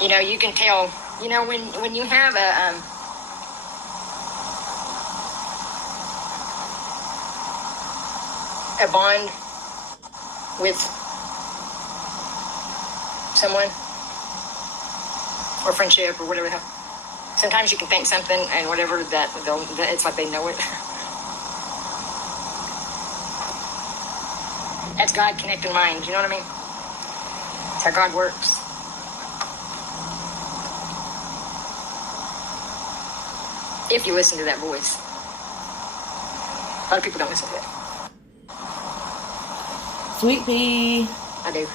You know, you can tell, you know, when you have a bond with someone, or friendship, or whatever the hell, sometimes you can think something and whatever that it's like they know it. That's God connecting minds, you know what I mean? That's how God works. If you listen to that voice. A lot of people don't listen to it. Sweet pea. I do.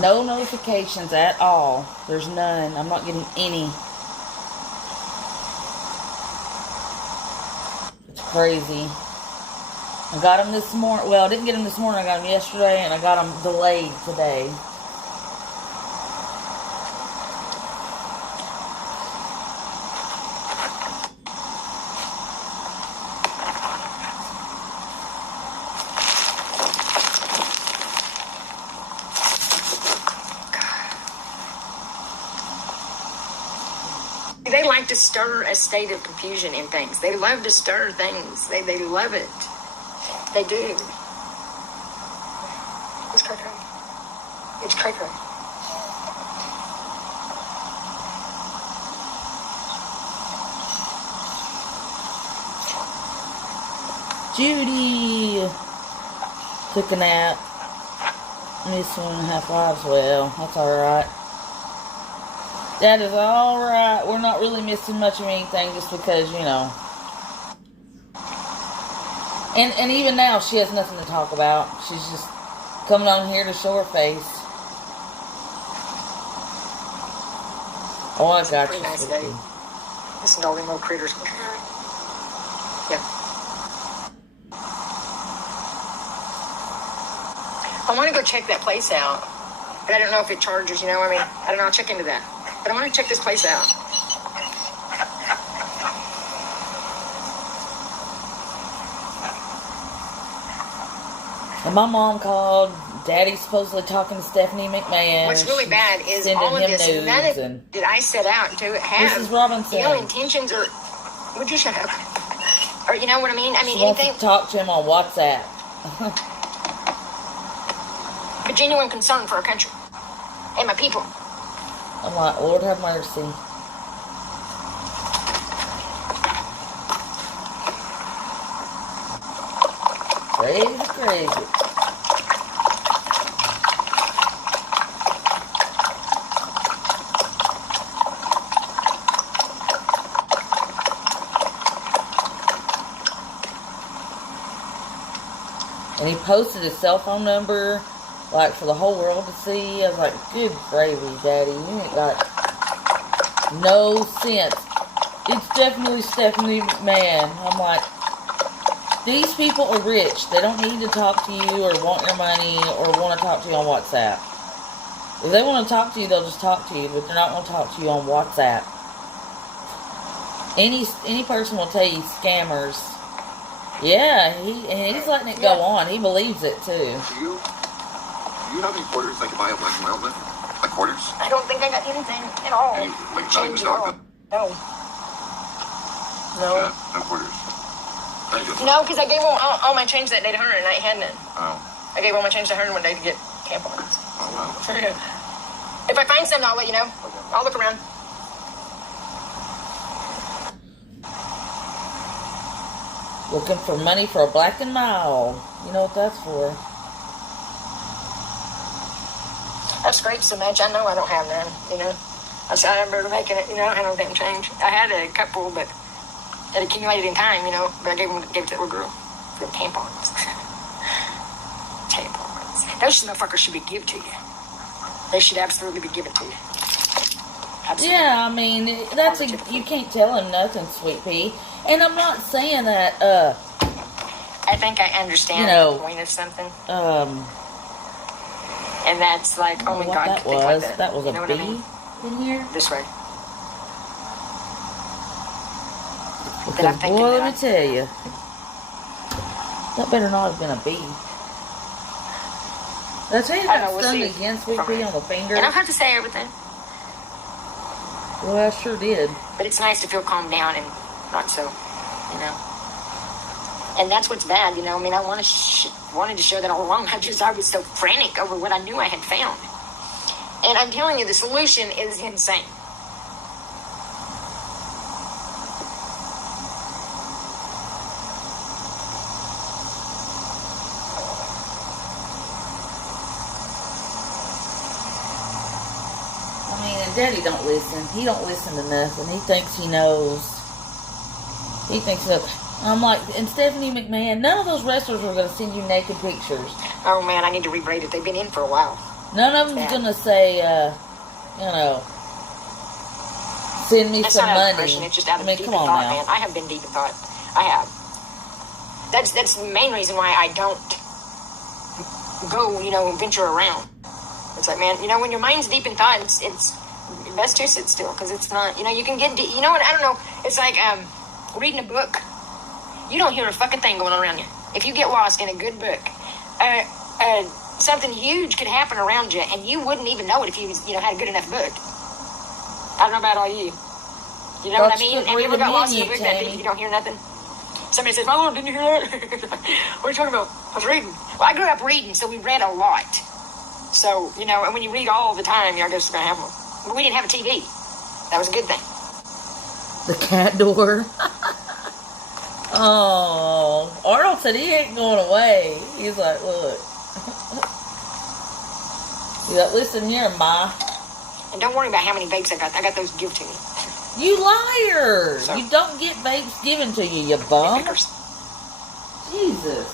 No notifications at all. There's none. I'm not getting any. It's crazy. I got them this morning. Well, I didn't get them this morning. I got them yesterday, and I got them delayed today. They like to stir a state of confusion in things. They love to stir things. They love it. They do. It's cray-cray. It's cray-cray. Judy took a nap. Missed 1.5 hours. Well, that's alright. That is alright. We're not really missing much of anything just because, you know. And even now, she has nothing to talk about. She's just coming on here to show her face. Oh, I got pretty you. Nice day. Listen to all them little critters. Yeah. I want to go check that place out. But I don't know if it charges, you know what I mean? I don't know. I'll check into that. But I want to check this place out. And my mom called. Daddy's supposedly talking to Stephanie McMahon. What's really bad is all of this. None of it did I set out to have. Mrs. Robinson. Ill intentions or... Would you shut up? Or you know what I mean? I mean, she anything... wants to talk to him on WhatsApp. A genuine concern for our country. And my people. I'm like, Lord have mercy. Crazy, crazy. And he posted his cell phone number, like, for the whole world to see. I was like, good gravy, Daddy. You ain't got no sense. It's definitely Stephanie McMahon. I'm like, these people are rich. They don't need to talk to you or want your money or want to talk to you on WhatsApp. If they want to talk to you, they'll just talk to you, but they're not going to talk to you on WhatsApp. Any person will tell you scammers. Yeah, he's letting it go on. He believes it too. Do you have any quarters I can buy at Black & Mild with? Like quarters? I don't think I got anything at all. Any, like Change at all. No. Yeah, no quarters. Thank you. No, because I gave all my change that day to her and I had none. Oh. I gave all my change to her one day to get tampons. Oh, wow. If I find something, I'll let you know. I'll look around. Looking for money for a Black & Mild. You know what that's for. I've scraped so much, I know I don't have none, you know. I remember making it, you know, I don't have change. I had a couple, but it accumulated in time, you know, but I gave it to that little girl for tampons. Tampons. Those motherfuckers should be given to you. They should absolutely be given to you. Absolutely. Yeah, I mean, you can't tell him nothing, Sweet Pea. And I'm not saying that, I think I understand the point of something. And that's like, only God that could think like was. that. That was you a know bee what I mean? in here? This way. Because, boy, let me tell you. That better not have been a bee. That's it. I know, Got we'll stung see. again, sweet pea, on the finger. And I don't have to say everything. Well, I sure did. But it's nice to feel calmed down and not so, you know. And that's what's bad, you know. I mean, I wanted to show that all along. I was so frantic over what I knew I had found. And I'm telling you, the solution is insane. I mean, and Daddy don't listen. He don't listen to nothing. He thinks he knows. He thinks, look, I'm like, and Stephanie McMahon, none of those wrestlers are going to send you naked pictures. Oh, man, I need to rebraid it. They've been in for a while. None of them's going to say, you know, send me That's some not out of money. depression. It's just out of I mean, deep come in on thought, now. man. I have been deep in thought. I have. That's the main reason why I don't go, you know, venture around. It's like, man, you know, when your mind's deep in thought, it's best to sit still, because it's not, you know, you can get deep. You know what? I don't know. It's like reading a book. You don't hear a fucking thing going on around you. If you get lost in a good book, something huge could happen around you, and you wouldn't even know it if you had a good enough book. I don't know about all you. You know what I mean? Have you ever got lost in a book that you don't hear nothing? Somebody says, "Oh, didn't you hear that?" What are you talking about? I was reading. Well, I grew up reading, so we read a lot. So, you know, and when you read all the time, I guess it's going to happen. But we didn't have a TV. That was a good thing. The cat door. Oh, Arnold said he ain't going away. He's like, look. He's like, listen here, Ma. And don't worry about how many vapes I got. I got those give to me. You liar! So, you don't get vapes given to you, you bum. Jesus.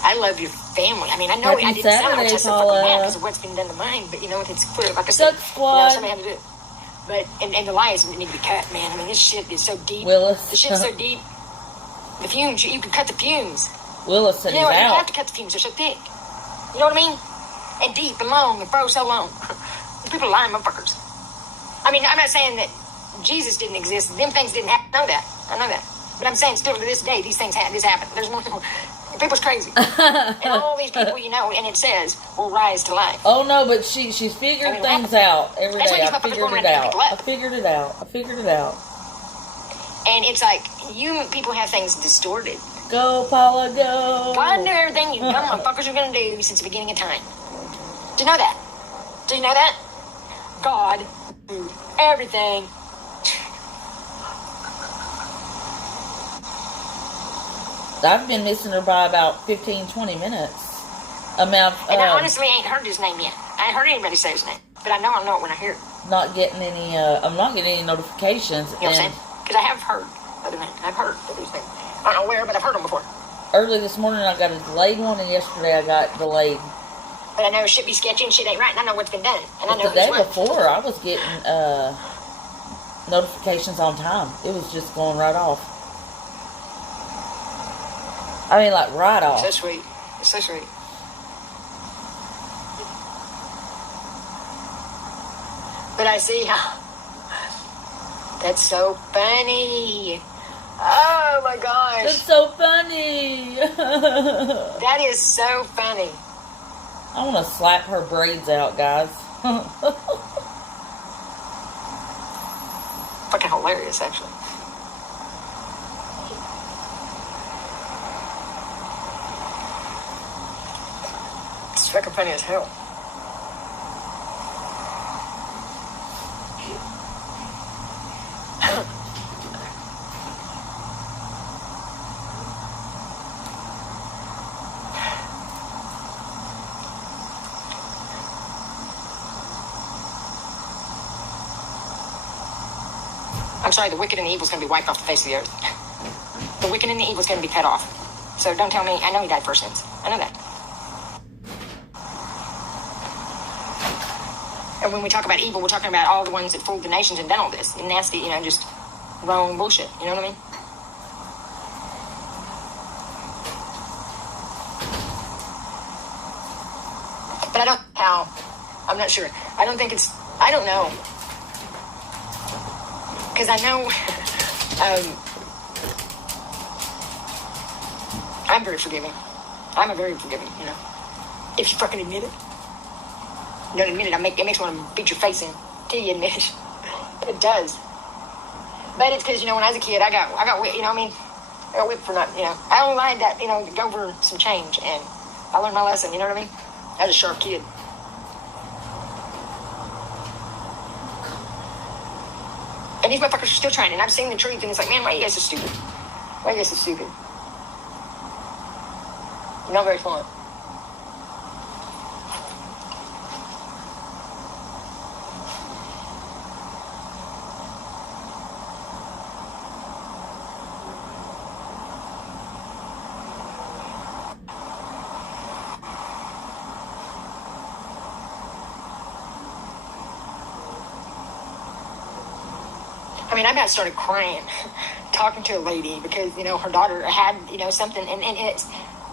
I love your family. I mean, I know Happy I didn't sound Saturday, like so fucking mad Paula. because of what's been done to mine, but you know, it's clear. Like I said, Duck Squad. somebody had to do it. But and the lies need to be cut, man. I mean, this shit is so deep. Willis. The shit's so deep. The fumes, you can cut the fumes. Willis said You know, he's you out. have to cut the fumes. They're so thick. You know what I mean? And deep and long and fro so long. People lying motherfuckers. I mean, I'm not saying that Jesus didn't exist. Them things didn't happen. I know that. I know that. But I'm saying still to this day, these things this happened. There's more. People's crazy. And all these people, you know, and it says, will rise to life. Oh no, but she's figured I mean, things out every that's day. why these I motherfuckers figured going it around out. people up. I figured it out. I figured it out. And it's like, you people have things distorted. Go, Paula, go. God knew everything you dumb motherfuckers are going to do since the beginning of time. Did you know that? Did you know that? God knew everything. I've been missing her by about 15, 20 minutes. And I honestly ain't heard his name yet. I ain't heard anybody say his name. But I know I'll know it when I hear it. not getting any. I'm not getting any notifications. You know what I'm saying? Because I have heard other names. I've heard of these things. I don't know where, but I've heard them before. Early this morning I got a delayed one, and yesterday I got delayed. But I know shit be sketchy and shit ain't right, and I know what's been done. And I But know the day who's what. before I was getting notifications on time. It was just going right off. I mean, like right off. So sweet. It's so sweet. But I see how. That's so funny. Oh my gosh. It's so funny. That is so funny. I want to slap her braids out, guys. Fucking hilarious, actually. It's fucking funny as hell. I'm sorry, the wicked and the evil is going to be wiped off the face of the earth. The wicked and the evil is going to be cut off. So don't tell me. I know he died for sins. I know that. And when we talk about evil, we're talking about all the ones that fooled the nations and done all this. And nasty, just wrong bullshit. You know what I mean? But I don't know how. I'm not sure. I don't know. Because I know I'm very forgiving. I'm a very forgiving, If you fucking admit it. You don't admit it, it makes me want to beat your face in till you admit it. It does. But it's because, when I was a kid, I got whipped, I got whipped for not, I only lied that, to go for some change, and I learned my lesson, you know what I mean? I was a sharp kid. And these motherfuckers are still trying, and I'm seeing the truth, and it's like, man, why are you guys so stupid? Why are you guys so stupid? You're not very fun. I about started crying talking to a lady because, her daughter had, something, and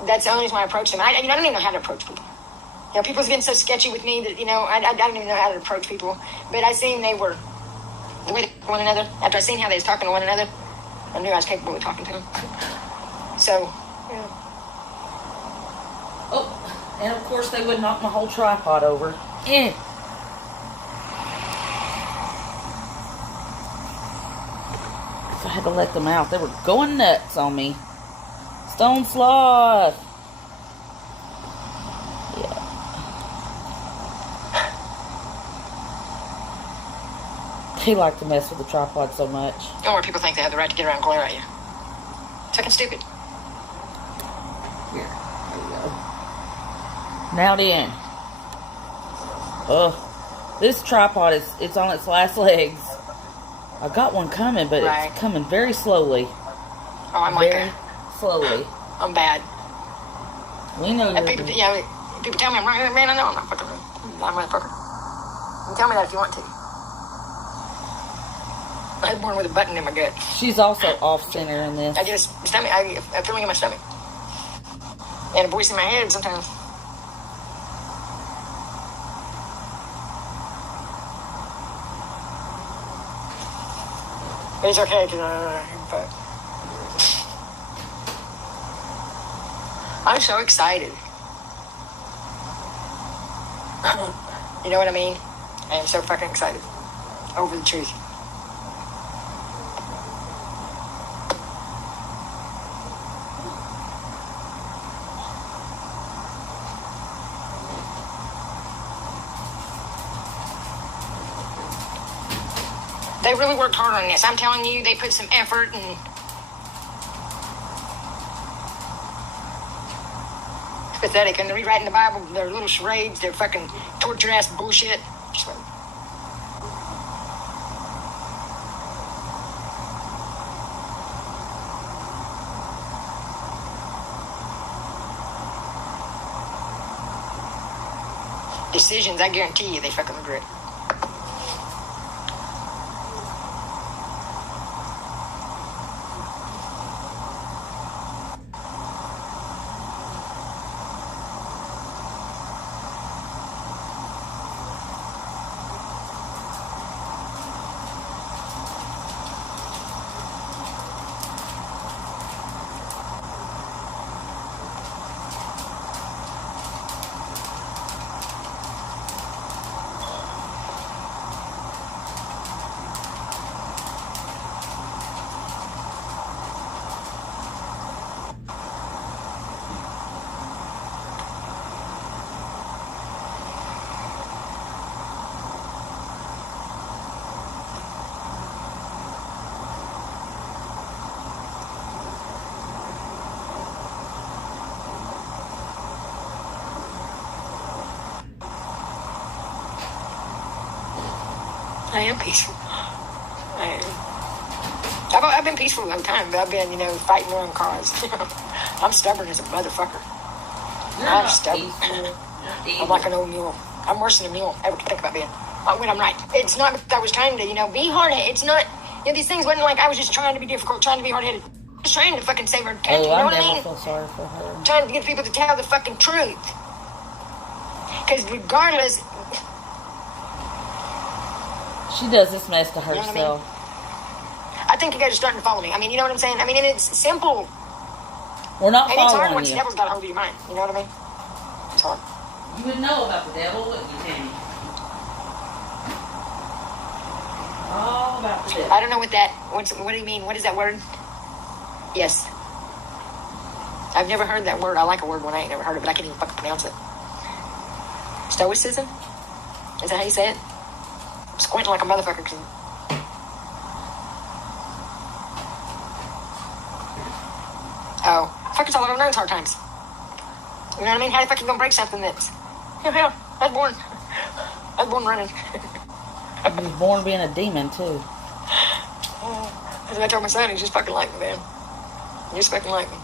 that's the only reason I approached them. I don't even know how to approach people. People's been so sketchy with me that, I don't even know how to approach people. But I seen they were, the way they talked to one another, after I seen how they was talking to one another, I knew I was capable of talking to them. So, yeah. Oh, and of course they would knock my whole tripod over. I had to let them out. They were going nuts on me. Stone Sloth. Yeah. He liked to mess with the tripod so much. Don't worry, people think they have the right to get around and glare at you. It's fucking stupid. Here. There you go. Now then. This tripod it's on its last legs. I got one coming, but it's coming very slowly. Oh, I'm very slowly. I'm bad. We know you're people, people tell me I'm right, man. I know I'm not fucking. I'm a motherfucker. You can tell me that if you want to. I was born with a button in my gut. She's also off center in this. I get a feeling in my stomach, and a voice in my head sometimes. It's okay, because I'm so excited. You know what I mean? I am so fucking excited over the truth. They really worked hard on this. I'm telling you, they put some effort and it's pathetic. And they're rewriting the Bible, their little charades, their fucking torture ass bullshit. Just like, decisions, I guarantee you, they fucking regret. I am peaceful. I've been peaceful a long time, but I've been, fighting my own cause. I'm stubborn as a motherfucker. I'm stubborn. I'm like an old mule. I'm worse than a mule ever could think about being. when I'm right. It's not because I was trying to, be hard-headed. It's not, these things wasn't like I was just trying to be difficult, trying to be hard-headed. I was trying to fucking save her country, Oh, you know I what I never mean? feel sorry for her. Trying to get people to tell the fucking truth. Because regardless... She does this mess to herself. You know what I think you guys are starting to follow me. I mean, you know what I'm saying? I mean, and it's simple. We're not and it's hard following once you. the devil's got a hold of your mind. You know what I mean? It's hard. You would know about the devil, wouldn't you, Tammy? All about the devil. I don't know what do you mean? What is that word? Yes. I've never heard that word. I like a word when I ain't never heard it, but I can't even fucking pronounce it. Stoicism? Is that how you say it? I'm squinting like a motherfucker. Oh. Fuckers all over knows hard times. You know what I mean? How the fuck you gonna break something that's... Hell, I was born. I was born running. You was born being a demon, too. As I told my son, he's just fucking like me, man. He just fucking like me.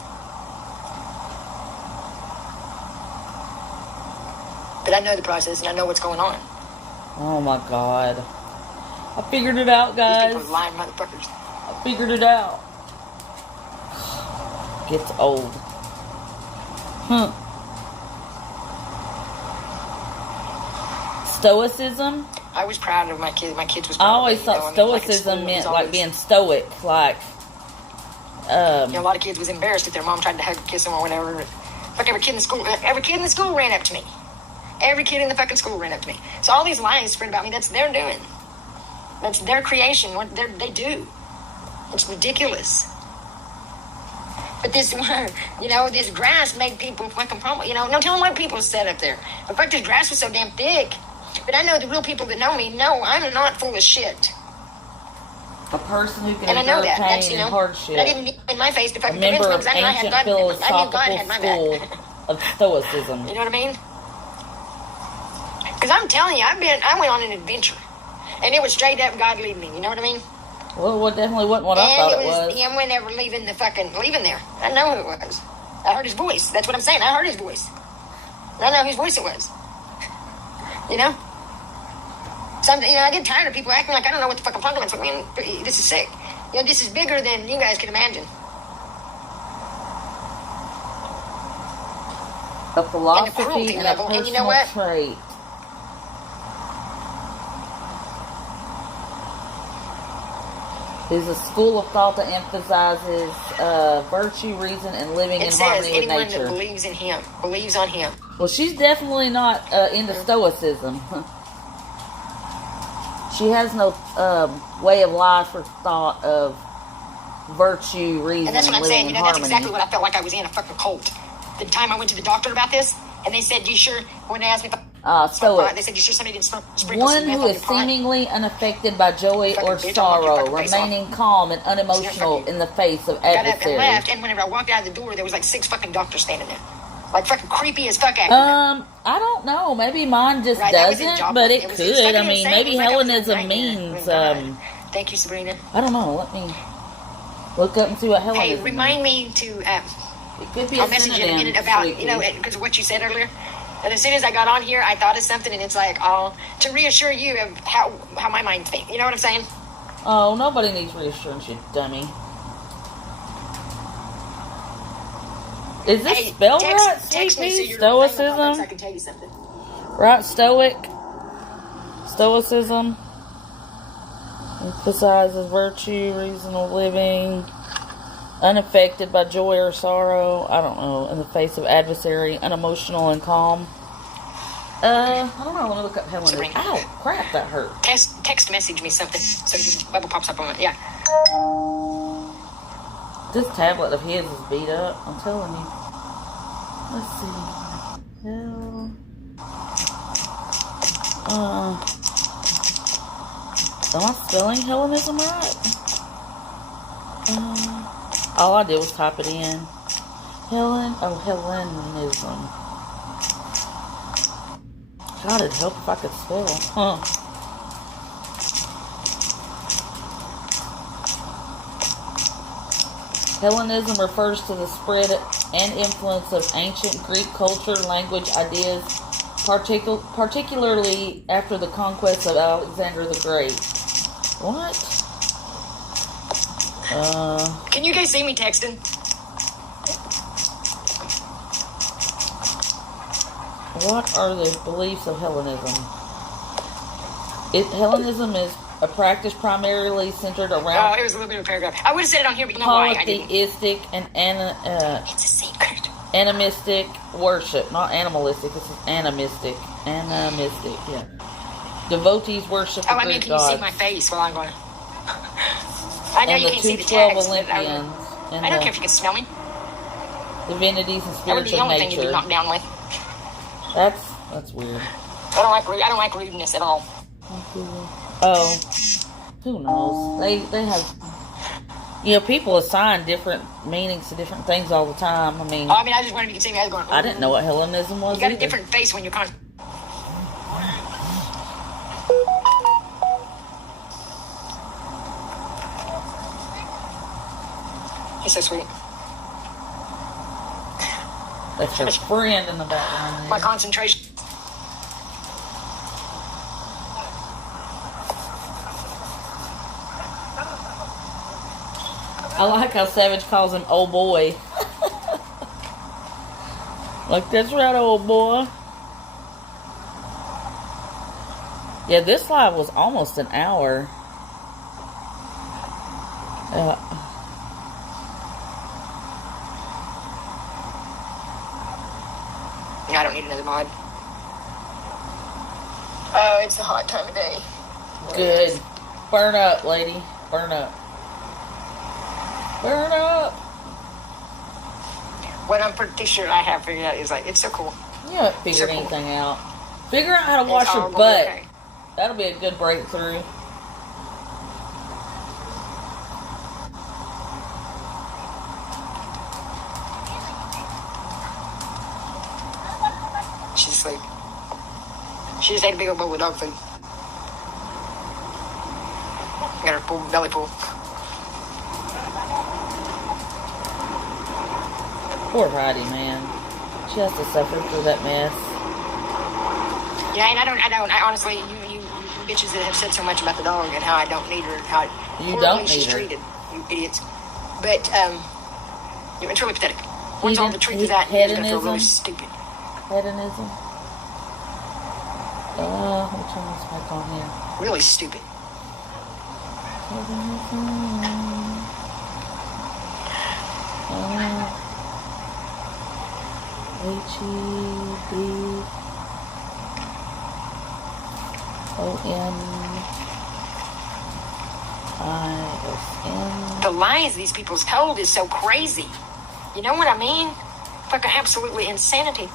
But I know the process, and I know what's going on. Oh, my God. I figured it out, guys. These people are lying motherfuckers. I figured it out. Gets old. Stoicism? I was proud of my kids. My kids was I proud always of me, thought like stoicism meant always, like being stoic, like a lot of kids was embarrassed if their mom tried to hug or kiss them or whatever. Fuck, every kid in the school ran up to me. Every kid in the fucking school ran up to me. So all these lies spread about me, that's their doing. That's their creation, what they do. It's ridiculous. But this, this grass made people fucking problem. No telling what people said up there. In fact, this grass was so damn thick. But I know the real people that know me know I'm not full of shit. a person who can And I know endure that. That's, pain and hardship. But I didn't need in my face to A fucking member convince of me because I knew I had ancient God. I knew God philosophical had my school back. of Stoicism. You know what I mean? Because I'm telling you, I went on an adventure. And it was straight up God leading me. You know what I mean? Well, it definitely wasn't what I thought it was. Him whenever leaving there. I know who it was. I heard his voice. That's what I'm saying. I heard his voice. I know whose voice it was. You know? I get tired of people acting like I don't know what the fucking problem is. I mean, this is sick. This is bigger than you guys can imagine. A philosophy cruelty and a level, personal and you know what? trait. Is a school of thought that emphasizes virtue, reason, and living in harmony with anyone nature. that believes in him, believes on him. Well, she's definitely not into Stoicism. She has no way of life or thought of virtue, reason, And that's what I'm living saying. in That's harmony. exactly what I felt like I was in, a fucking cult. The time I went to the doctor about this, and they said, "You sure?" When they asked me if I Stoic. pot, they said, "You sure somebody didn't sprinkle One some meth who on is your pot?" seemingly unaffected by joy Fucking or bitch, I'll knock your sorrow, fucking face remaining calm and unemotional in the face of Got up and adversity. left, and whenever I walked out of the door, there was like 6 fucking doctors standing there. Like fucking creepy as fuck acting. I don't know. Maybe mine just Right, that was in doesn't, Joppa. but it was could. fucking I mean, insane. maybe It was like I was in a Hellenism nightmare. means, God. Thank you, Sabrina. I don't know. Let me look up and see what Hellenism Hey, remind me to, It could be I'll a message you in a synonym, minute about, sweetie. because of what you said earlier. And as soon as I got on here, I thought of something, and it's like, to reassure you of how my mind thinks. You know what I'm saying? Oh, nobody needs reassurance, you dummy. Is this spelled right, text me so sweetie? you're so I Stoicism? can tell you something. Right, stoic? Stoicism? Emphasizes virtue, reasonable living, unaffected by joy or sorrow. I don't know. In the face of adversary, unemotional and calm. I don't know. Let me look up Hellenism. Ow, crap, that hurt. Text message me something so your bubble pops up on it. Yeah. This tablet of his is beat up. I'm telling you. Let's see. Hell. Am I spelling Hellenism right? All I did was type it in. Hellenism. God, it'd help if I could spell. Hellenism refers to the spread and influence of ancient Greek culture, language, ideas, particularly after the conquest of Alexander the Great. What? Can you guys see me texting? What are the beliefs of Hellenism? Hellenism is a practice primarily centered around It was a little bit of a paragraph. I would have said it on here, but you know why I didn't. polytheistic and It's a secret. animistic worship. Not animalistic, this is animistic. Animistic, yeah. Devotees worship the I mean, Greek can gods. you see my face while I'm going? I know And you the can't see the 212 text. Olympians. And I don't the care if you can smell me. divinities and That would spirits be the of only thing you'd be nature. knocked down with. That's weird. I don't like rudeness at all. Oh, who knows? They have, people assign different meanings to different things all the time. I mean, I just wanted you to see me. I was going. I didn't know what Hellenism was. You got a either. different face when you're con. He's so sweet. That's her friend in the background. My There. concentration. I like how Savage calls him old boy. Like, that's right, old boy. Yeah, this live was almost an hour. I don't need another mod. Oh, it's a hot time of day. Good. Burn up, lady. Burn up. Burn up. What I'm pretty sure I have figured out is like, it's so cool. You haven't figured So cool. anything out. Figure out how to wash It's your all gonna be butt. okay. That'll be a good breakthrough. She's asleep. She just ate a big old bowl of dog food. Got her belly full. Poor Heidi, man. She has to suffer through that mess. Yeah, and I honestly, you bitches that have said so much about the dog and how I don't need her, how You horribly don't she's need her. treated, you idiots. But it's really pathetic. Once all the truth of that, you're gonna feel really Hedonism? stupid. Hedonism. Let me turn this back on here. Really stupid. Hedonison. The lies these people's told is so crazy. You know what I mean? Fucking absolutely insanity.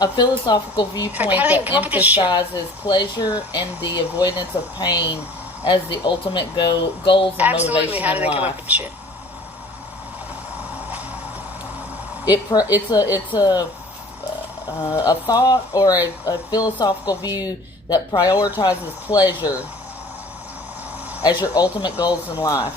A philosophical viewpoint How do they that come up with this shit? emphasizes pleasure and the avoidance of pain as the ultimate goals and Absolutely, motivation how do in they come up life. with shit? It's a thought or a philosophical view that prioritizes pleasure as your ultimate goals in life.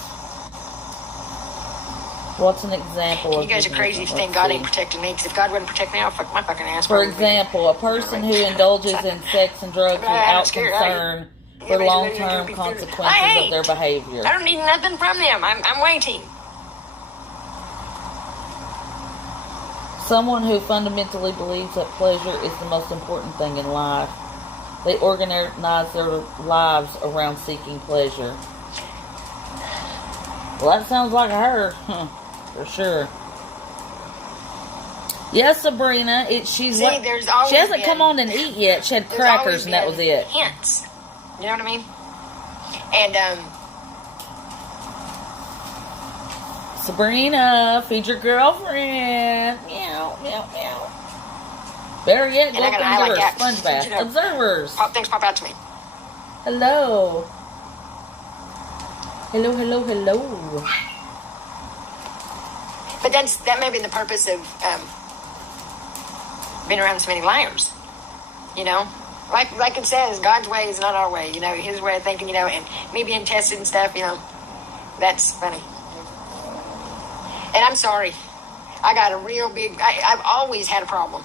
What's an example of You guys are this? crazy if you Let's think God see. ain't protecting me. Because if God wouldn't protect me, I'll fuck my fucking ass. For probably. example, a person who indulges in sex and drugs I'm without scared, concern for Yeah, long-term but- consequences I of their ain't. behavior. I don't need nothing from them. I'm waiting. Someone who fundamentally believes that pleasure is the most important thing in life. They organize their lives around seeking pleasure. Well, that sounds like her, for sure. Yes, Sabrina. She hasn't come on and eat yet. She had There's crackers always and that been was it. Hints. You know what I mean? And Sabrina, feed your girlfriend. Meow, meow, meow. Better yet, go And I up got an and eye give like her a that. sponge bath. You know. Observers. things pop out to me. Hello. Hello, hello, hello. But that may be the purpose of being around so many liars. You know? Like it says, God's way is not our way. You know, His way of thinking, you know, and me being tested and stuff, you know, that's funny. And I'm sorry. I got a real big... I've always had a problem.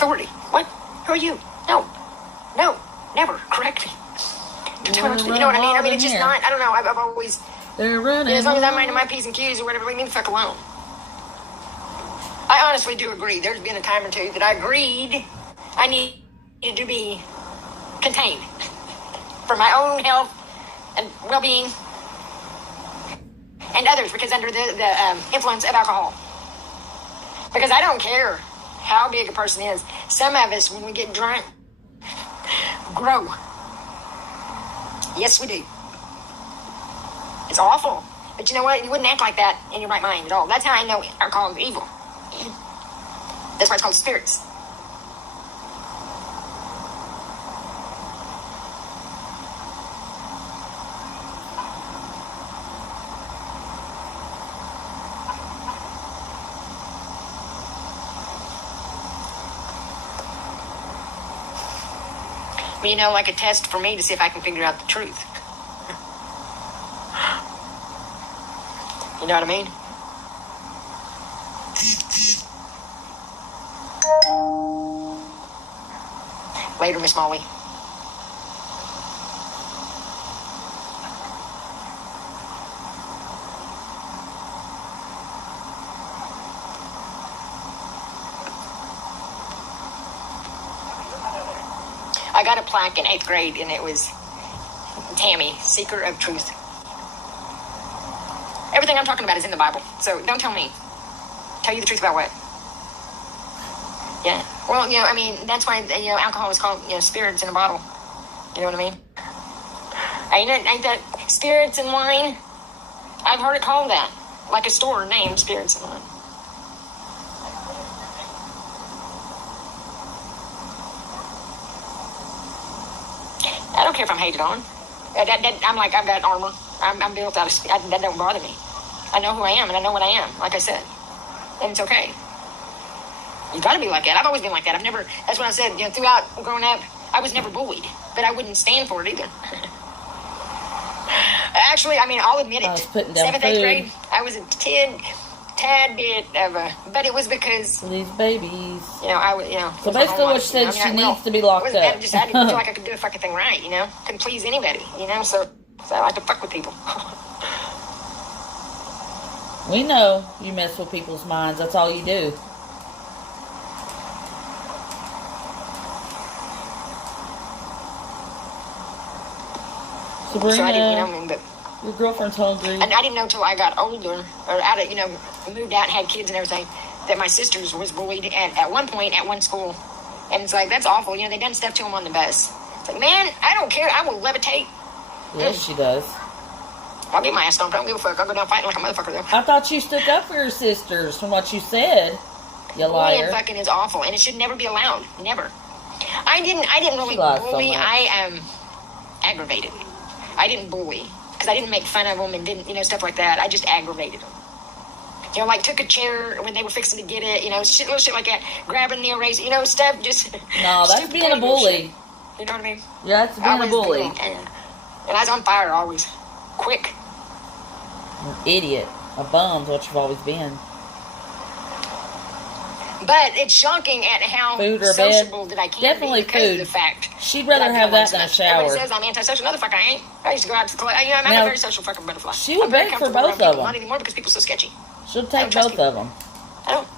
authority. What? Who are you? No, never. Correct me. You know what I mean? I mean, it's just not. I don't know. I've always. They're running. As long as I'm minding my P's and Q's or whatever, leave me the fuck alone. I honestly do agree. There's been a time or two that I agreed I needed to be contained for my own health and well-being and others, because under the influence of alcohol. Because I don't care how big a person is. Some of us, when we get drunk, grow. Yes, we do. It's awful. But you know what? You wouldn't act like that in your right mind at all. That's how I know alcohol is evil. That's why it's called spirits. But you know, like a test for me to see if I can figure out the truth. You know what I mean? Later, Miss Molly. I got a plaque in 8th grade, and it was Tammy, Seeker of Truth. Everything I'm talking about is in the Bible, so don't tell me. Tell you the truth about what? Yeah. Well, you know, I mean, that's why, you know, alcohol is called, you know, spirits in a bottle. You know what I mean? Ain't that spirits and wine? I've heard it called that. Like a store named Spirits and Wine. I don't care if I'm hated on. I'm like, I've got armor. I'm built out of, that don't bother me. I know who I am, and I know what I am, like I said. And it's okay. You gotta be like that. I've always been like that. That's what I said, you know, throughout growing up, I was never bullied, but I wouldn't stand for it either. Actually, I mean, I'll admit it. 7th, 8th grade, I was a tad bit of a, but it was because these babies. You know, I was, you know. So basically, what she said, she needs to be locked up. I didn't feel like I could do a fucking thing right, you know. Couldn't please anybody, you know. So I like to fuck with people. We know you mess with people's minds. That's all you do. Sabrina, so I didn't, you know, I mean, but your girlfriend's hungry. And I didn't know till I got older, or out of, you know, moved out and had kids and everything, that my sisters was bullied at one point at one school. And it's like, that's awful. You know, they done stuff to them on the bus. It's like, man, I don't care. I will levitate. Yes, she does. I'll get my ass stomped. I don't give a fuck. I'll go down fighting like a motherfucker, though. I thought you stuck up for your sisters from what you said. You liar. Bullying fucking is awful, and it should never be allowed. Never. I didn't really bully. So I am aggravated. I didn't bully because I didn't make fun of them and didn't, you know, stuff like that. I just aggravated them. You know, like took a chair when they were fixing to get it, you know, little shit like that, grabbing the eraser, you know, stuff just. No, that's being a bully. Shit. You know what I mean? Yeah, that's being a bully. And I was on fire always. Quick. An idiot. A bum's what you've always been. But it's shocking at how sociable that I can Definitely be because food. of the fact. She'd rather have that than a shower. Everybody says I'm antisocial. Motherfucker, I ain't. I used to go out to the club. You know, I'm a very social fucking butterfly. She would beg for both of them. Not anymore because people's so sketchy. She'll take both of them. I don't.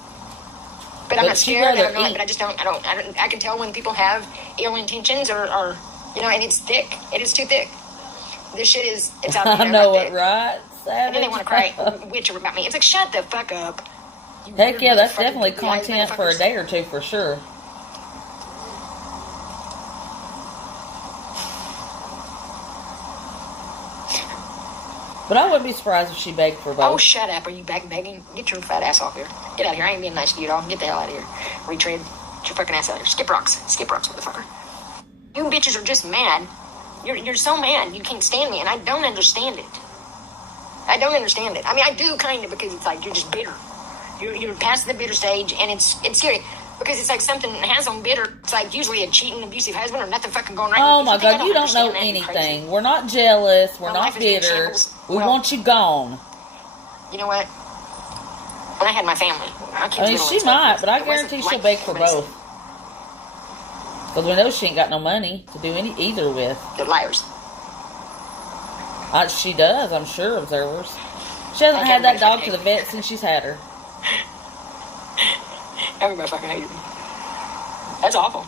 But I'm not scared. But I just don't. I can tell when people have ill intentions or you know, and it's thick. It is too thick. This shit is. It's out there. I know it, right? Savage. And then they want to cry witch about me. It's like, shut the fuck up. Heck yeah, that's definitely content for a day or two for sure. But I wouldn't be surprised if she begged for both. Oh, shut up. Are you back begging? Get your fat ass off here. Get out of here. I ain't being nice to you at all. Get the hell out of here. Retread. Get your fucking ass out of here. Skip rocks. Skip rocks, motherfucker. You bitches are just mad. You're so mad. You can't stand me, and I don't understand it. I don't understand it. I mean, I do kind of, because it's like you're just bitter. You're past the bitter stage, and it's scary because it's like something has them bitter. It's like usually a cheating, abusive husband or nothing fucking going right. Oh my God, you don't know anything. We're not jealous. We're not bitter. We want you gone. You know what? When I had my family, my kids I mean, she might, but I guarantee she'll beg for both. Because we know she ain't got no money to do either with. They're liars. She does, I'm sure, observers. She hasn't had that dog to the vet since she's had her. Everybody fucking hated me. That's awful.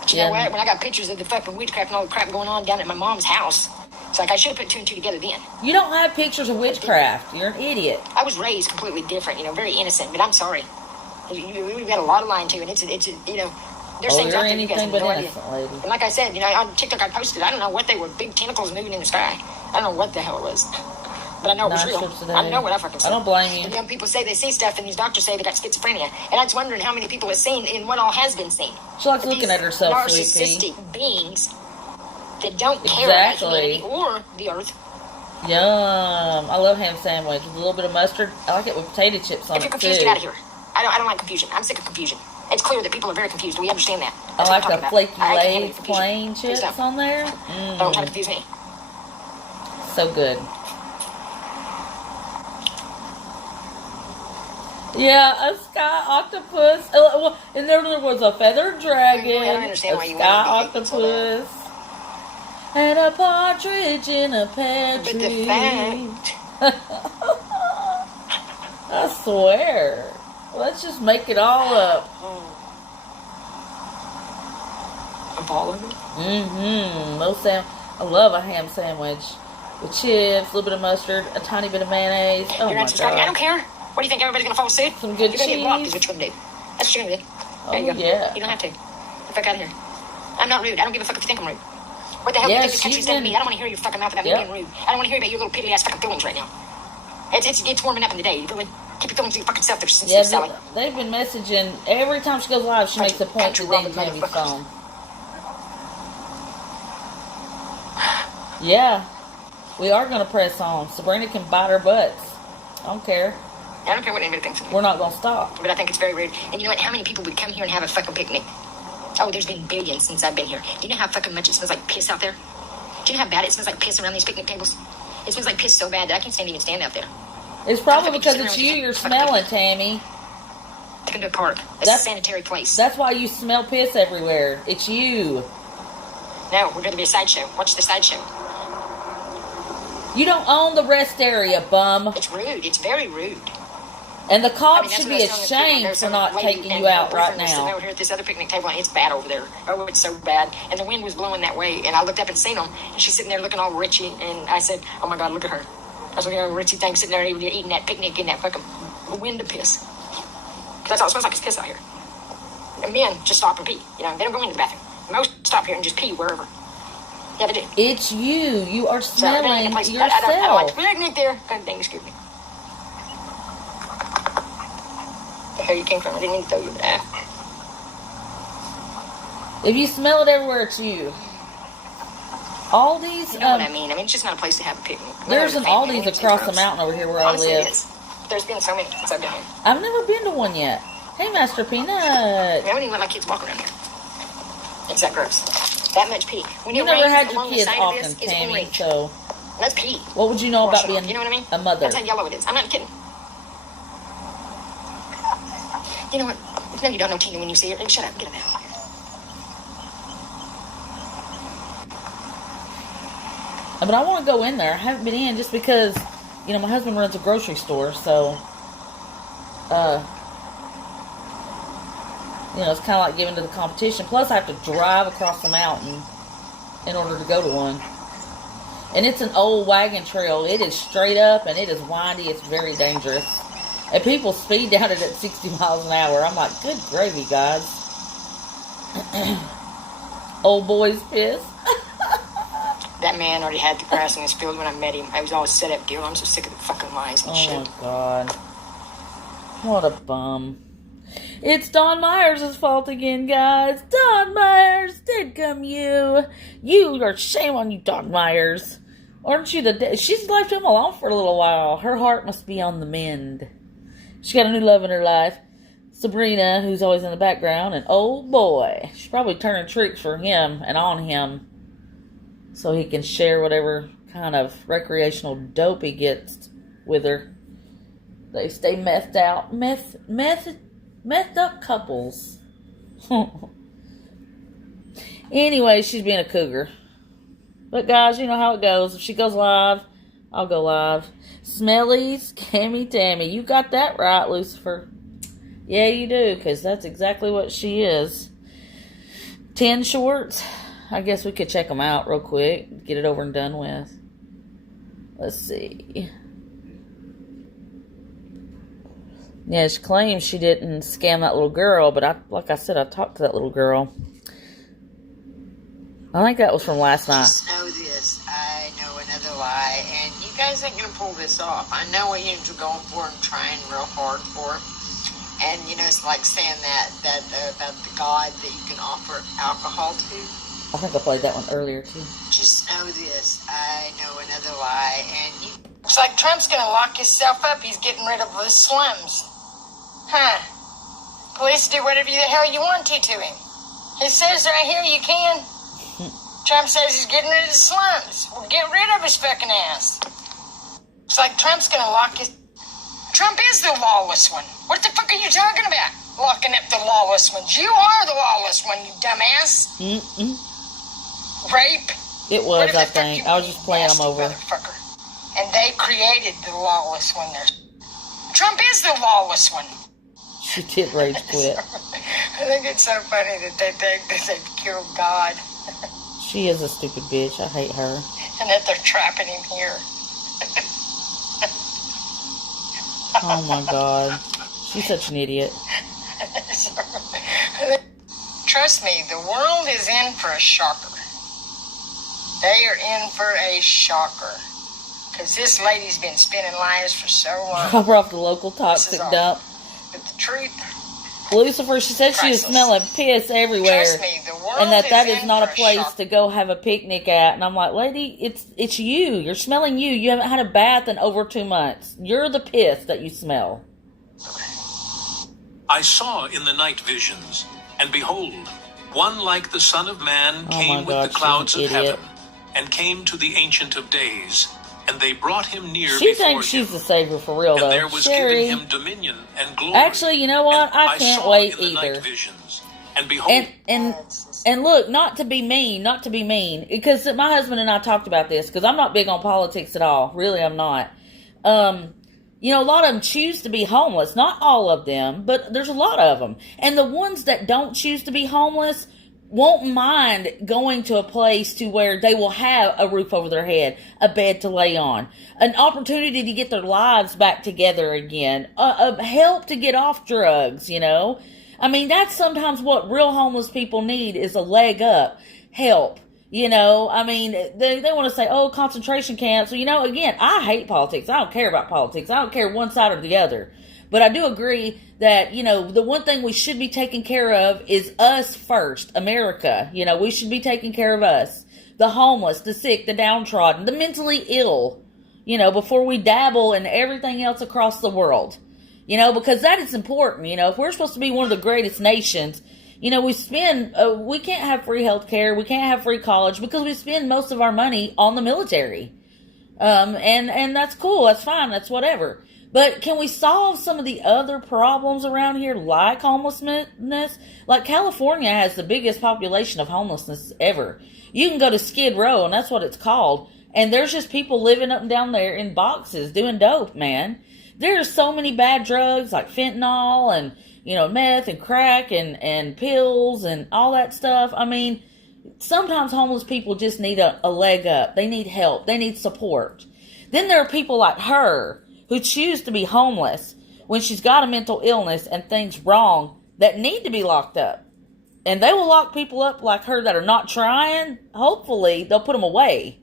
But you know what? When I got pictures of the fucking witchcraft and all the crap going on down at my mom's house, it's like I should have put 2 and 2 together then. You don't have pictures of witchcraft. You're an idiot. I was raised completely different, very innocent, but I'm sorry. We've got a lot of lying to, and it's there's things out there you guys have no idea. Lady. And like I said, on TikTok I posted, I don't know what they were, big tentacles moving in the sky. I don't know what the hell it was. But I know it was real. I know what I fucking said. I don't blame you. And young people say they see stuff, and these doctors say they got schizophrenia. And I was wondering how many people have seen and what all has been seen. She likes looking at herself, narcissistic beings that don't care about humanity or the earth. Yum. I love ham sandwich with a little bit of mustard. I like it with potato chips on it, too. If you're confused, get out of here. I don't like confusion. I'm sick of confusion. It's clear that people are very confused. We understand that. I like the flaky Lay's plain chips on there. Don't try to confuse me. So good. Yeah, a sky octopus. And there was a feathered dragon. I don't understand why you sky octopus. And a partridge in a pear tree. But the fact. I swear. Let's just make it all up. A ball of it? I love a ham sandwich. With chips, a little bit of mustard, a tiny bit of mayonnaise. Oh, you're not subscribing. I don't care. What do you think? Everybody's going to follow suit? Some good cheese. You're going to get blocked is what you're going to do. That's what you're going to do. There you go. Yeah. You don't have to. Get the fuck out of here. I'm not rude. I don't give a fuck if you think I'm rude. What the hell do you think this country's done to me? I don't want to hear your fucking mouth about me being rude. I don't want to hear about your little piddly ass fucking feelings right now. It's warming up in the day. You really keep your feelings to your fucking self. They're Sally. They've been messaging every time she goes live. She makes a point to Dane Tammy's phone. Yeah, we are going to press on. Sabrina can bite her butts. I don't care. I don't care what anybody thinks of me. We're not going to stop. But I think it's very rude. And you know what? How many people would come here and have a fucking picnic? Oh, there's been billions since I've been here. Do you know how fucking much it smells like piss out there? Do you know how bad it smells like piss around these picnic tables? It smells like piss so bad that I can't even stand out there. It's probably because it's you're smelling, Tammy. Take them to a park. It's a sanitary place. That's why you smell piss everywhere. It's you. No, we're going to be a sideshow. Watch the sideshow. You don't own the rest area, bum. It's rude. It's very rude. And the cops should be ashamed for not taking you out right now. Over here at this other picnic table, and it's bad over there. Oh, it's so bad. And the wind was blowing that way, and I looked up and seen them, and she's sitting there looking all richy, and I said, oh my God, look at her. I was looking at a richy thing sitting there eating that picnic in that fucking wind of piss. Because that's all it smells like is piss out here. And men just stop and pee. They don't go into the bathroom. Most stop here and just pee wherever. Yeah, they do. It's you. You are smelling yourself. I don't like to picnic there. God dang, excuse me. The hell you came from? I didn't mean to throw you that. If you smell it everywhere, it's you. Aldi's. You know what I mean? It's just not a place to have a picnic. There's an Aldi's across the mountain over here where honestly, I live. It is. There's been so many since I've been here. I've never been to one yet. Hey, Master Peanut. I don't even let my kids walk around here. It's that gross. That much pee. When you never had your kids often, Tammy, so that's pee. What would you know about being you know what I mean? a mother? That's how yellow it is. I'm not kidding. You know what? No, you don't know Tina when you see her. Shut up. Get it out. But I want to go in there. I haven't been in just because, my husband runs a grocery store, so, it's kind of like giving to the competition. Plus, I have to drive across the mountain in order to go to one. And it's an old wagon trail. It is straight up, and it is windy. It's very dangerous. And people speed down it at 60 miles an hour. I'm like, good gravy, guys. Old boy's piss. That man already had the grass in his field when I met him. I was all set up, deal. I'm so sick of the fucking lies and shit. Oh, my God. What a bum. It's Don Myers' fault again, guys. Don Myers, did come you. You are shame on you, Don Myers. Aren't you she's left him alone for a little while. Her heart must be on the mend. She got a new love in her life. Sabrina, who's always in the background, and old boy. She's probably turning tricks for him and on him so he can share whatever kind of recreational dope he gets with her. They stay methed out. Methed up couples. Anyway, she's being a cougar. But guys, you know how it goes. If she goes live, I'll go live. Smelly, Cammy Tammy. You got that right, Lucifer. Yeah, you do, because that's exactly what she is. 10 shorts. I guess we could check them out real quick. Get it over and done with. Let's see. Yeah, she claims she didn't scam that little girl, but like I said, I talked to that little girl. I think that was from last night. Just know this. I know another lie, and you guys ain't gonna pull this off. I know what you're going for and trying real hard for. And you know, it's like saying that about the God that you can offer alcohol to. I think I played that one earlier too. Just know this. I know another lie, and you. Looks like Trump's gonna lock himself up. He's getting rid of the slums. Huh. Police do whatever the hell you want to him. He says right here you can. Trump says he's getting rid of the slums. Well, get rid of his fucking ass. It's like Trump's gonna lock his... Trump is the lawless one. What the fuck are you talking about? Locking up the lawless ones. You are the lawless one, you dumbass. Rape. It was, I think. I was just playing them over. Motherfucker. And they created the lawless one there. Trump is the lawless one. She did rage quit. I think it's so funny that they think that they've killed God. She is a stupid bitch. I hate her. And that they're trapping him here. Oh my God. She's such an idiot. Trust me, the world is in for a shocker. They are in for a shocker. Because this lady's been spinning lies for so long. Cover off the local toxic dump. But the truth... Lucifer, she said she was smelling piss everywhere. Trust me, the world and that is not a for place to go have a picnic at. And I'm like, lady, it's you. You're smelling you. You haven't had a bath in over 2 months. You're the piss that you smell. I saw in the night visions, and behold, one like the Son of Man came with the clouds of heaven, and came to the Ancient of Days, and they brought him near She before thinks she's him. the savior for real, And though. there was Sherry. given him dominion and glory. Actually, you know what? I can't saw wait in the either. night visions, and behold, And look, not to be mean, because my husband and I talked about this, because I'm not big on politics at all. Really, I'm not. You know, a lot of them choose to be homeless. Not all of them, but there's a lot of them. And the ones that don't choose to be homeless won't mind going to a place to where they will have a roof over their head, a bed to lay on, an opportunity to get their lives back together again, help to get off drugs, you know. I mean, that's sometimes what real homeless people need, is a leg up, help, you know. I mean, they want to say, oh, concentration camps. Well, you know, again, I hate politics. I don't care about politics. I don't care one side or the other. But I do agree that, you know, the one thing we should be taking care of is us first, America. You know, we should be taking care of us. The homeless, the sick, the downtrodden, the mentally ill, you know, before we dabble in everything else across the world. You know, because that is important. You know, if we're supposed to be one of the greatest nations, you know, we can't have free health care. We can't have free college because we spend most of our money on the military. And that's cool. That's fine. That's whatever. But can we solve some of the other problems around here, like homelessness? Like California has the biggest population of homelessness ever. You can go to Skid Row, and that's what it's called. And there's just people living up and down there in boxes doing dope, man. There's so many bad drugs like fentanyl and, you know, meth and crack and pills and all that stuff. I mean, sometimes homeless people just need a leg up. They need help. They need support. Then there are people like her who choose to be homeless when she's got a mental illness and things wrong that need to be locked up. And they will lock people up like her that are not trying. Hopefully, they'll put them away.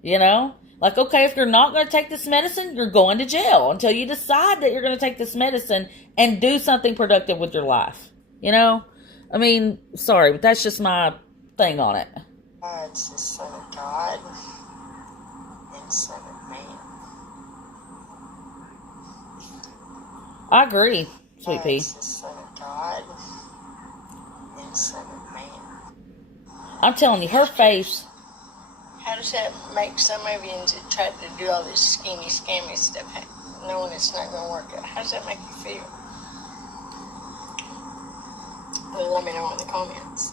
You know? Like, okay, if you're not going to take this medicine, you're going to jail until you decide that you're going to take this medicine and do something productive with your life. You know? I mean, sorry, but that's just my thing on it. It's the Son of God and Son of Man. I agree, Sweet Pea. It's the Son of God and Son of Man. I'm telling you, her face. How does that make some of you that try to do all this scammy stuff, knowing it's not going to work out? How does that make you feel? Well, let me know in the comments.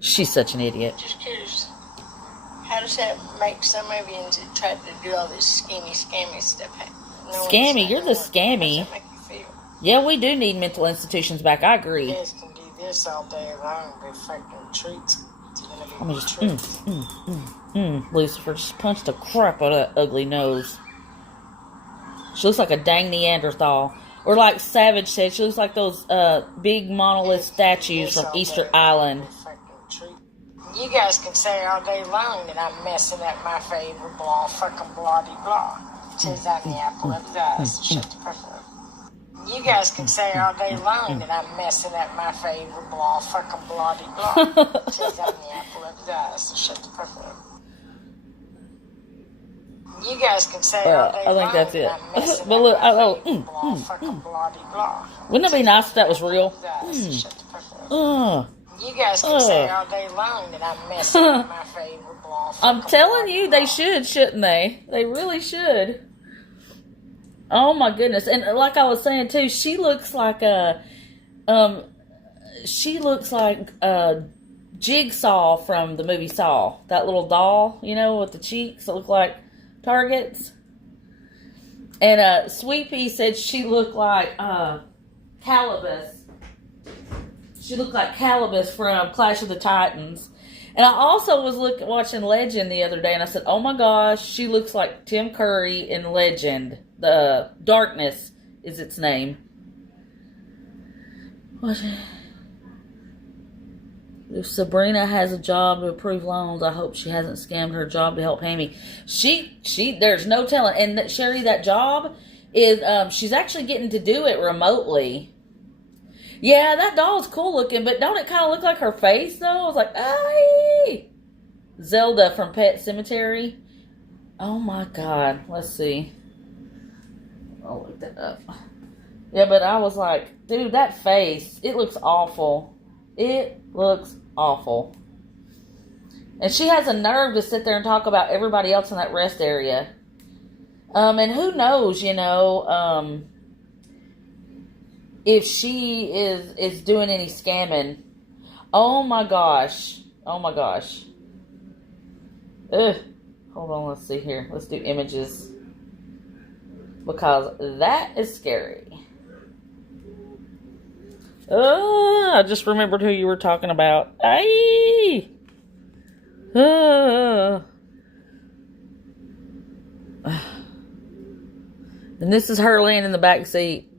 She's such an idiot. Just curious. How does that make some of you try to do all this scammy stuff? Scammy? You're the scammy. How does that make you feel? Yeah, we do need mental institutions back. I agree. You guys can do this all day long with fucking treats. I'm gonna just, Lucifer just punched the crap out of that ugly nose. She looks like a dang Neanderthal. Or like Savage said, she looks like those big monolith statues from Easter Island. You guys can say all day long that I'm messing up my favorite blah, fucking blah-de-blah. Says I'm the apple of his eyes. Shut the fuck up. You guys can say all day long that I'm messing up my favorite blah, fucking blah-de-blah. Says I'm the apple of his eyes. Shut the fuck up. You guys can say all day I think that's it. But look, wouldn't it be nice if that was real? You guys can say all day long that I'm messing with my favorite blah. I'm telling you, they should, shouldn't they? They really should. Oh my goodness! And like I was saying too, she looks like a Jigsaw from the movie Saw. That little doll, you know, with the cheeks that look like targets. And Sweet Pea said she looked like Calibus. She looked like Calibus from Clash of the Titans. And I also was watching Legend the other day, and I said, oh my gosh, she looks like Tim Curry in Legend. The Darkness is its name. What? If Sabrina has a job to approve loans, I hope she hasn't scammed her job to help Hammy. There's no telling. And Sherry, that job is, she's actually getting to do it remotely. Yeah, that doll's cool looking, but don't it kind of look like her face, though? I was like, ay! Zelda from Pet Cemetery. Oh, my God. Let's see. I'll look that up. Yeah, but I was like, dude, that face, it looks awful. It looks awful. And she has a nerve to sit there and talk about everybody else in that rest area. And who knows, you know, if she is doing any scamming. Oh my gosh. Oh my gosh. Ugh. Hold on, let's see here. Let's do images. Because that is scary. I just remembered who you were talking about. Aye. And this is her laying in the back seat.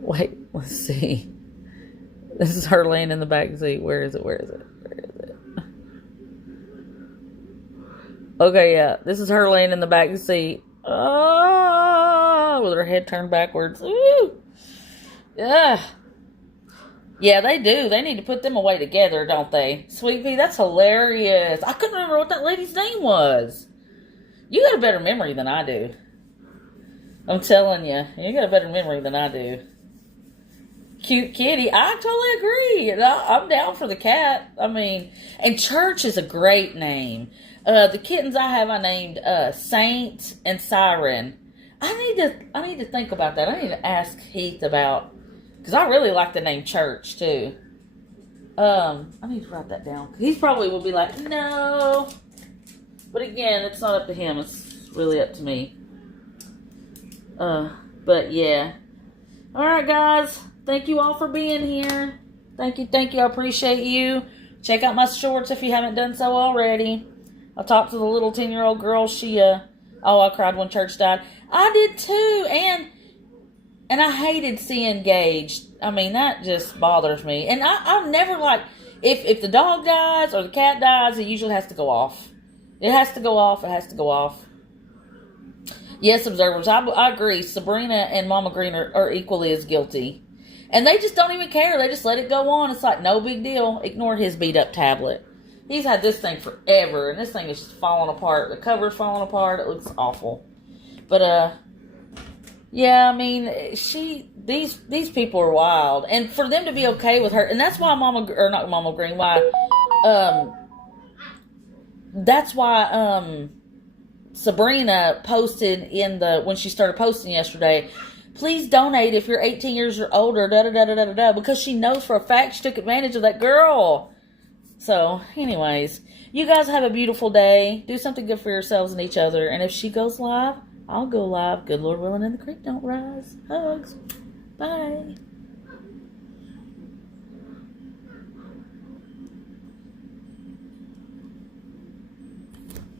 Wait, let's see. This is her laying in the back seat. Where is it? Okay, yeah. This is her laying in the back seat. Oh, with her head turned backwards. Ooh. Yeah. Yeah, they do. They need to put them away together, don't they? Sweet Pea, that's hilarious. I couldn't remember what that lady's name was. You got a better memory than I do. I'm telling you. You got a better memory than I do. Cute kitty. I totally agree. I'm down for the cat. I mean, and Church is a great name. The kittens I named Saint and Siren. I need to think about that. I need to ask Heath about, because I really like the name Church too. I need to write that down. He probably will be like, no. But again, it's not up to him. It's really up to me. But yeah. All right, guys. Thank you all for being here. Thank you. I appreciate you. Check out my shorts if you haven't done so already. I talked to the little 10-year-old girl. I cried when Church died. I did too. And I hated seeing Gage. I mean, that just bothers me. And I never like, if the dog dies or the cat dies, it usually has to go off. It has to go off. Yes, observers, I agree. Sabrina and Mama Green are equally as guilty. And they just don't even care. They just let it go on. It's like, no big deal. Ignore his beat-up tablet. He's had this thing forever, and this thing is just falling apart. The cover's falling apart. It looks awful. But, yeah, I mean, these people are wild. And for them to be okay with her, and that's why that's why Sabrina posted when she started posting yesterday, Please donate if you're 18 years or older, da-da-da-da-da-da, because she knows for a fact she took advantage of that girl. So, anyways, you guys have a beautiful day. Do something good for yourselves and each other. And if she goes live, I'll go live. Good Lord willing and the creek don't rise. Hugs. Bye.